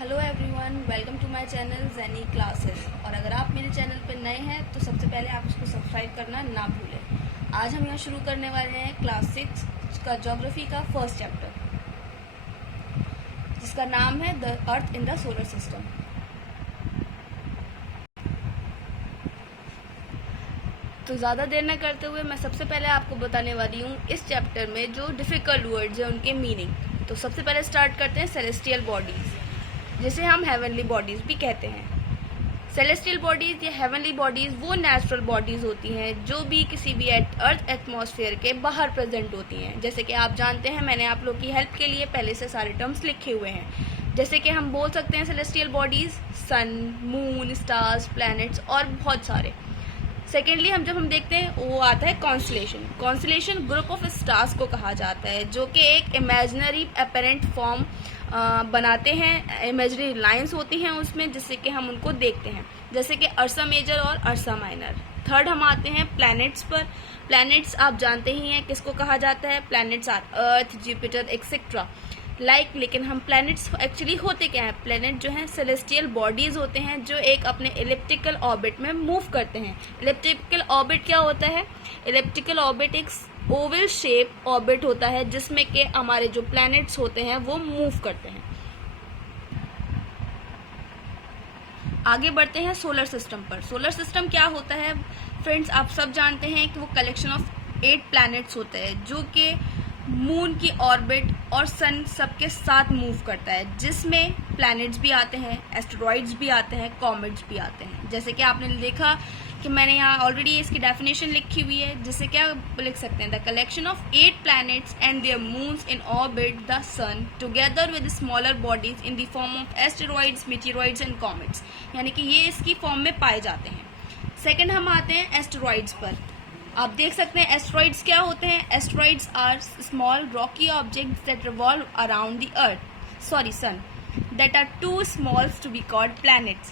Hello everyone, welcome to my channel Zeni classes. और अगर आप मेरे चैनल पर नए हैं तो सबसे पहले आप इसको सब्सक्राइब करना ना भूलें। आज हम यहाँ शुरू करने वाले हैं क्लास 6 का ज्योग्राफी का फर्स्ट चैप्टर, जिसका नाम है the earth in the solar system. तो ज़्यादा देर न करते हुए मैं सबसे पहले आपको बताने वाली हूँ इस चैप्टर में जो डिफ़िकल्ट वर्ड्स हैं उनके मीनिंग। तो सबसे पहले स्टार्ट करते हैं सेलेस्टियल बॉडीज़, जिसे हम हेवनली बॉडीज़ भी कहते हैं। सेलेस्टियल बॉडीज़ या हेवनली बॉडीज़ वो नेचुरल बॉडीज़ होती हैं जो भी किसी भी अर्थ एटमॉस्फेयर के बाहर प्रेजेंट होती हैं। जैसे कि आप जानते हैं, मैंने आप लोग की हेल्प के लिए पहले से सारे टर्म्स लिखे हुए हैं। जैसे कि हम बोल सकते हैं सेलेस्टियल बॉडीज़ सन, मून, स्टार्स, प्लैनेट्स और बहुत सारे। सेकेंडली हम देखते हैं वो आता है constellation. Constellation group of stars को कहा जाता है जो कि एक इमेजिनरी अपेरेंट फॉर्म बनाते हैं। इमेजिनरी लाइंस होती हैं उसमें, जिससे कि हम उनको देखते हैं, जैसे कि अर्सा मेजर और अर्सा माइनर। थर्ड हम आते हैं प्लैनेट्स पर। प्लैनेट्स आप जानते ही हैं किसको कहा जाता है। Planets are Earth, Jupiter etcetera लेकिन हम प्लैनेट्स एक्चुअली होते क्या हैं? प्लैनेट जो हैं सेलेस्टियल बॉडीज होते हैं जो एक अपने इलिप्टिकल ऑर्बिट में मूव करते हैं। इलिप्टिकल ऑर्बिट क्या होता है? इलिप्टिकल ऑर्बिट एक ओवल शेप ऑर्बिट होता है जिसमें के हमारे जो प्लैनेट्स होते हैं वो मूव करते हैं। आगे बढ़ते हैं सोलर सिस्टम पर। सोलर सिस्टम क्या होता है फ्रेंड्स? आप सब जानते हैं कि वो कलेक्शन ऑफ 8 प्लैनेट्स होते हैं जो कि मून की ऑर्बिट और सन सबके साथ मूव करता है, जिसमें प्लैनेट्स भी आते हैं, एस्टेरॉइड्स भी आते हैं, कॉमेट्स भी आते हैं। जैसे कि आपने देखा कि मैंने यहाँ ऑलरेडी इसकी डेफिनेशन लिखी हुई है, जिससे क्या लिख सकते हैं? The collection of 8 planets and their moons in orbit the sun together with smaller bodies in the form of asteroids, meteoroids and comets, यानी कि ये इसकी फॉर्म में पाए जाते हैं। सेकेंड हम आते हैं एस्टेरॉइड्स पर। आप देख सकते हैं एस्टेरॉइड्स क्या होते हैं। Asteroids are small rocky objects that revolve around the sun that are too small to be called planets.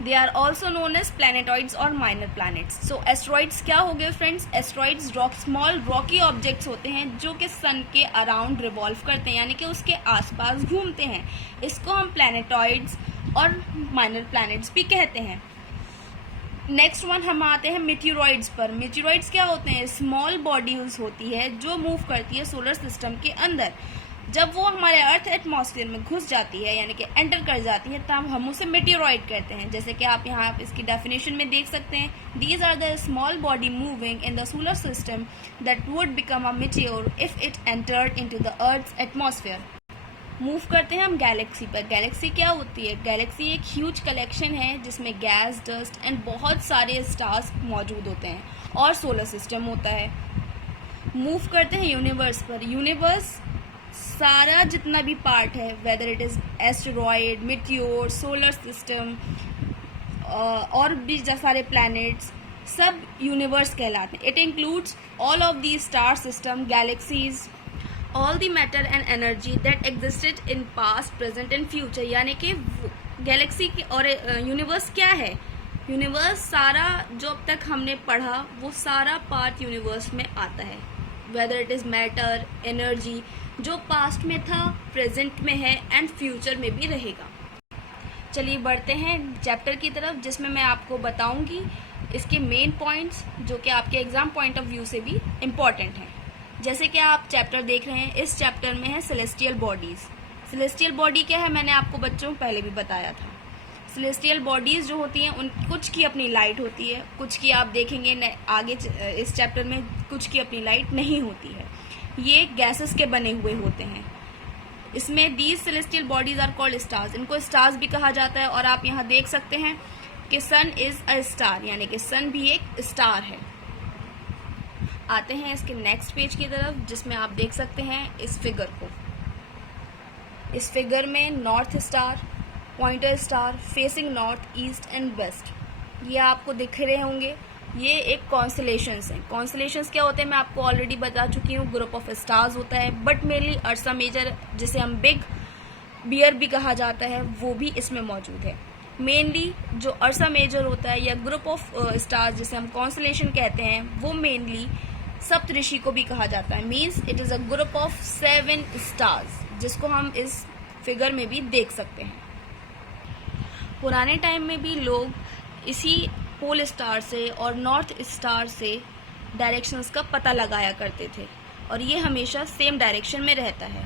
They are also known as planetoids or minor planets. So asteroids क्या हो गए friends? Asteroids small rocky objects होते हैं जो कि सन के around revolve करते हैं, यानी कि उसके आसपास घूमते हैं। इसको हम प्लैनेटॉइड्स और माइनर प्लैनेट्स भी कहते हैं। नेक्स्ट वन हम आते हैं मीटेरॉइड्स पर। मीटेरॉइड्स क्या होते हैं? स्मॉल बॉडीज होती है जो मूव करती है सोलर सिस्टम के अंदर। जब वो हमारे अर्थ एटमॉस्फेयर में घुस जाती है, यानी कि एंटर कर जाती है, तब हम उसे मीटेरॉइड कहते हैं। जैसे कि आप यहाँ इसकी डेफिनेशन में देख सकते हैं, these are the small body moving in the solar system that would become a meteor if it entered into the earth atmosphere. Move करते हैं हम गैलेक्सी पर। गैलेक्सी क्या होती है? गैलेक्सी एक ह्यूज कलेक्शन है जिसमें गैस, डस्ट एंड बहुत सारे स्टार्स मौजूद होते हैं और सोलर सिस्टम होता है। मूव करते हैं यूनिवर्स पर। यूनिवर्स सारा जितना भी पार्ट है, whether it is asteroid, meteor, solar system और भी सारे प्लैनेट्स, सब यूनिवर्स कहलाते हैं। It includes all of the star system, galaxies, all the matter and energy that existed in past, present and future. यानी कि गैलेक्सी की और यूनिवर्स क्या है? यूनिवर्स सारा जो अब तक हमने पढ़ा वो सारा पार्ट यूनिवर्स में आता है। Whether it is matter, energy, जो पास्ट में था, प्रेजेंट में है एंड फ्यूचर में भी रहेगा। चलिए बढ़ते हैं चैप्टर की तरफ, जिसमें मैं आपको बताऊंगी इसके मेन पॉइंट्स जो कि आपके एग्जाम पॉइंट ऑफ व्यू से भी इम्पॉर्टेंट हैं। जैसे कि आप चैप्टर देख रहे हैं, इस चैप्टर में है सेलेस्टियल बॉडीज। सेलेस्टियल बॉडी क्या है? मैंने आपको बच्चों पहले भी बताया था। सेलेस्टियल बॉडीज जो होती हैं उन कुछ की अपनी लाइट होती है, कुछ की आप देखेंगे आगे इस चैप्टर में कुछ की अपनी लाइट नहीं होती है। ये गैसेस के बने हुए होते हैं। इसमें these celestial bodies are called stars. इनको स्टार्स भी कहा जाता है। और आप यहाँ देख सकते हैं कि सन इज अ स्टार, यानी कि सन भी एक स्टार है। आते हैं इसके नेक्स्ट पेज की तरफ, जिसमें आप देख सकते हैं इस फिगर को। इस फिगर में north star, pointer star facing north, east and west, ये आपको दिख रहे होंगे। ये एक कॉन्स्टलेशंस हैं। कॉन्स्टलेशंस क्या होते हैं मैं आपको ऑलरेडी बता चुकी हूँ। ग्रुप ऑफ स्टार्स होता है, बट मेनली अर्सा मेजर, जिसे हम बिग बियर भी कहा जाता है, वो भी इसमें मौजूद है। मेनली जो अर्सा मेजर होता है या ग्रुप ऑफ स्टार्स जिसे हम कॉन्स्टलेशन कहते हैं, वो मेनली सप्तऋषि को भी कहा जाता है। Means it is a group of 7 stars, जिसको हम इस फिगर में भी देख सकते हैं। पुराने टाइम में भी लोग इसी पोल स्टार से और नॉर्थ स्टार से डायरेक्शंस का पता लगाया करते थे और ये हमेशा सेम डायरेक्शन में रहता है।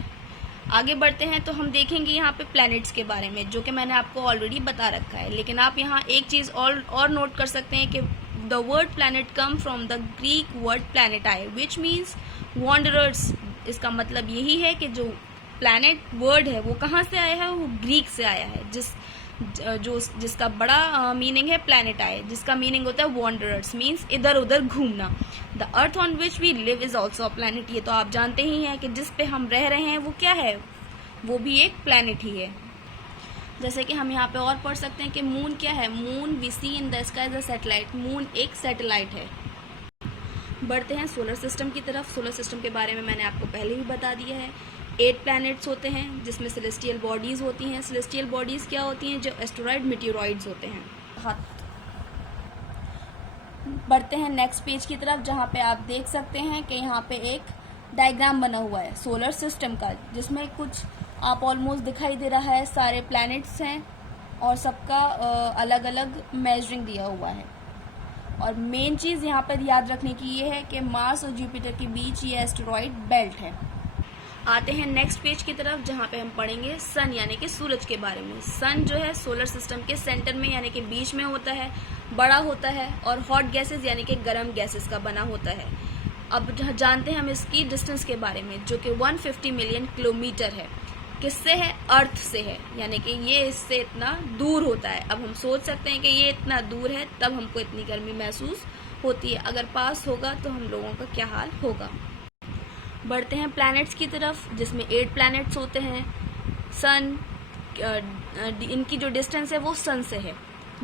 आगे बढ़ते हैं तो हम देखेंगे यहाँ पे प्लैनेट्स के बारे में, जो कि मैंने आपको ऑलरेडी बता रखा है, लेकिन आप यहाँ एक चीज़ और नोट कर सकते हैं कि the word planet come from the Greek word planetai which means wanderers. इसका मतलब यही है कि जो प्लैनेट वर्ड है वो कहाँ से आया है, वो ग्रीक से आया है, जिसका बड़ा मीनिंग है प्लैनेटाई, जिसका मीनिंग होता है वॉन्डरर्स, मीन्स इधर उधर घूमना। The earth on which we live is also a planet. ये तो आप जानते ही हैं कि जिस पे हम रह रहे हैं वो क्या है, वो भी एक प्लैनेट ही है। जैसे कि हम यहाँ पे और पढ़ सकते हैं कि मून क्या है, moon we see in the sky as a satellite. Moon एक सैटेलाइट है। बढ़ते हैं सोलर सिस्टम की तरफ। सोलर सिस्टम के बारे में मैंने आपको पहले ही बता दिया है। 8 प्लैनेट्स होते हैं जिसमें सेलेस्टियल बॉडीज़ होती हैं। सेलेस्टियल बॉडीज़ क्या होती हैं, जो एस्टेरॉइड मीटियोरॉइड्स होते हैं। बढ़ते हैं नेक्स्ट पेज की तरफ, जहाँ पे आप देख सकते हैं कि यहाँ पे एक डायग्राम बना हुआ है सोलर सिस्टम का, जिसमें कुछ आप ऑलमोस्ट दिखाई दे रहा है, सारे प्लैनेट्स हैं और सबका अलग अलग मेजरिंग दिया हुआ है। और मेन चीज़ यहाँ पर याद रखने की ये है कि मार्स और जुपिटर के बीच ये एस्टेरॉइड बेल्ट है। आते हैं नेक्स्ट पेज की तरफ, जहाँ पे हम पढ़ेंगे सन यानी कि सूरज के बारे में। सन जो है सोलर सिस्टम के सेंटर में यानी कि बीच में होता है, बड़ा होता है और हॉट गैसेस यानी कि गर्म गैसेस का बना होता है। अब जानते हैं हम इसकी डिस्टेंस के बारे में, जो कि 150 मिलियन किलोमीटर है। किससे है, अर्थ से है, यानी कि ये इससे इतना दूर होता है। अब हम सोच सकते हैं कि ये इतना दूर है तब हमको इतनी गर्मी महसूस होती है, अगर पास होगा तो हम लोगों का क्या हाल होगा। बढ़ते हैं प्लैनेट्स की तरफ, जिसमें 8 प्लैनेट्स होते हैं। सन इनकी जो डिस्टेंस है वो सन से है।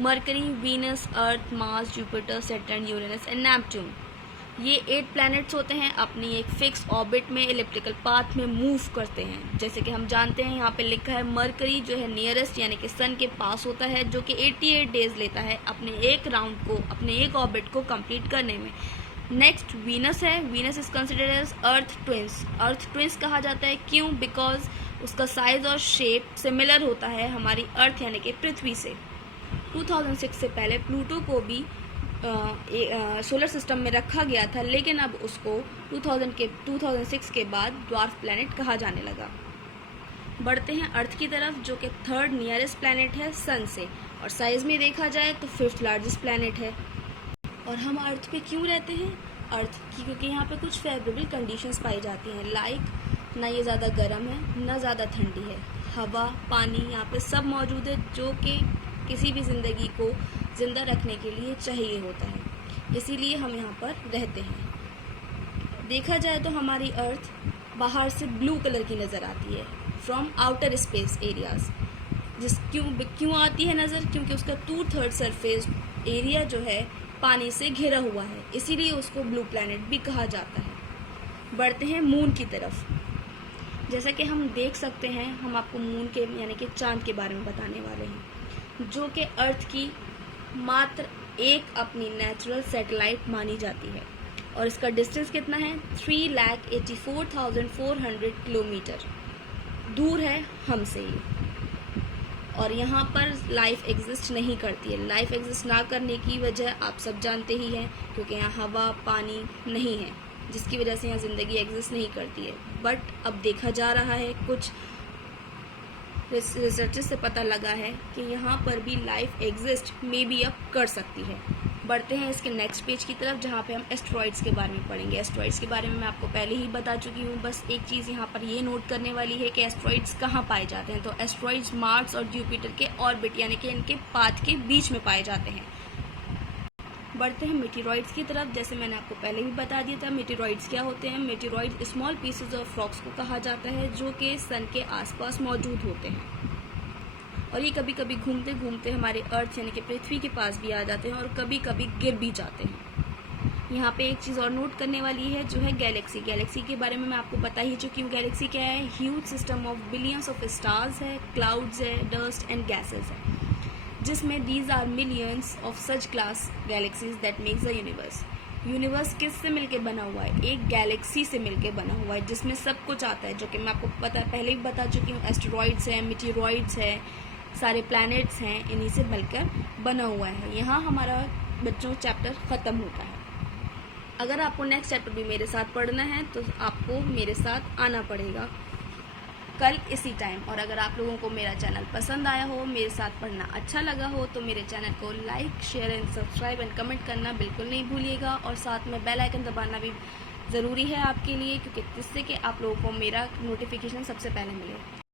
Mercury, Venus, earth, Mars, Jupiter, Saturn, Uranus and Neptune. ये 8 प्लैनेट्स होते हैं, अपनी एक फिक्स ऑर्बिट में इलिप्टिकल पाथ में मूव करते हैं। जैसे कि हम जानते हैं, यहाँ पे लिखा है मरकरी जो है नियरेस्ट यानी कि सन के पास होता है, जो कि 88 डेज लेता है अपने एक राउंड को, अपने एक ऑर्बिट को कंप्लीट करने में। नेक्स्ट वीनस है। Venus is considered as Earth twins. Earth twins कहा जाता है, क्यों? बिकॉज उसका साइज और शेप सिमिलर होता है हमारी अर्थ यानी कि पृथ्वी से। 2006 से पहले प्लूटो को भी सोलर सिस्टम में रखा गया था, लेकिन अब उसको 2006 के बाद ड्वार्फ प्लैनेट कहा जाने लगा। बढ़ते हैं अर्थ की तरफ, जो कि 3rd नियरेस्ट प्लैनेट है सन से, और साइज में देखा जाए तो 5th लार्जेस्ट प्लैनेट है। और हम अर्थ पे क्यों रहते हैं? अर्थ की क्योंकि यहाँ पे कुछ फेवरेबल कंडीशंस पाई जाती हैं, लाइक ना ये ज़्यादा गर्म है ना ज़्यादा ठंडी है, हवा, पानी यहाँ पे सब मौजूद है, जो कि किसी भी ज़िंदगी को ज़िंदा रखने के लिए चाहिए होता है, इसीलिए हम यहाँ पर रहते हैं। देखा जाए तो हमारी अर्थ बाहर से ब्लू कलर की नज़र आती है, फ्रॉम आउटर स्पेस एरियाज। क्यों आती है नज़र? क्योंकि उसका 2/3 सरफेस एरिया जो है पानी से घिरा हुआ है, इसीलिए उसको ब्लू प्लैनेट भी कहा जाता है। बढ़ते हैं मून की तरफ। जैसा कि हम देख सकते हैं, हम आपको मून के यानी कि चांद के बारे में बताने वाले हैं, जो कि अर्थ की मात्र एक अपनी नेचुरल सैटेलाइट मानी जाती है, और इसका डिस्टेंस कितना है? 3,84,400 किलोमीटर दूर है हमसे ये, और यहाँ पर लाइफ एग्जिस्ट नहीं करती है। लाइफ एग्जिस्ट ना करने की वजह आप सब जानते ही हैं, क्योंकि यहाँ हवा, पानी नहीं है, जिसकी वजह से यहाँ ज़िंदगी एग्जिस्ट नहीं करती है। बट अब देखा जा रहा है, कुछ रिसर्चेस से पता लगा है कि यहाँ पर भी लाइफ एग्जिस्ट मे बी अब कर सकती है। बढ़ते हैं इसके नेक्स्ट पेज की तरफ, जहाँ पे हम एस्टेरॉइड्स के बारे में पढ़ेंगे। एस्टेरॉइड्स के बारे में मैं आपको पहले ही बता चुकी हूँ, बस एक चीज़ यहाँ पर ये नोट करने वाली है कि एस्टेरॉइड्स कहाँ पाए जाते हैं। तो एस्टेरॉइड्स मार्स और जुपिटर के ऑर्बिट यानी कि इनके पाथ के बीच में पाए जाते हैं। बढ़ते हैं मेटेरॉइड्स की तरफ। जैसे मैंने आपको पहले भी बता दिया था, मेटेरॉइड्स क्या होते हैं। Meteoroid small pieces of rocks को कहा जाता है, जो कि सन के आसपास मौजूद होते हैं, और ये कभी कभी घूमते घूमते हमारे अर्थ यानी कि पृथ्वी के पास भी आ जाते हैं, और कभी कभी गिर भी जाते हैं। यहाँ पे एक चीज़ और नोट करने वाली है, जो है गैलेक्सी। गैलेक्सी के बारे में मैं आपको बता ही चुकी हूँ। गैलेक्सी क्या है? Huge system of billions of stars है, क्लाउड्स है, डस्ट एंड गैसेज है, जिसमें these are millions of such class galaxies that makes the universe. Universe किस से मिलके बना हुआ है? एक गैलेक्सी से मिलके बना हुआ है, जिसमें सब कुछ आता है, जो कि मैं आपको पहले भी बता चुकी हूँ। एस्टेरॉइड्स हैं, मीटेरॉइड्स हैं, सारे प्लैनेट्स हैं, इन्हीं से मिलकर बना हुआ है। यहाँ हमारा बच्चों चैप्टर ख़त्म होता है। अगर आपको नेक्स्ट चैप्टर भी मेरे साथ पढ़ना है तो आपको मेरे साथ आना पड़ेगा कल इसी टाइम। और अगर आप लोगों को मेरा चैनल पसंद आया हो, मेरे साथ पढ़ना अच्छा लगा हो, तो मेरे चैनल को like, share and subscribe and comment करना बिल्कुल नहीं भूलिएगा। और साथ में बेल आइकन दबाना भी ज़रूरी है आपके लिए, क्योंकि जिससे कि आप लोगों को मेरा नोटिफिकेशन सबसे पहले मिले।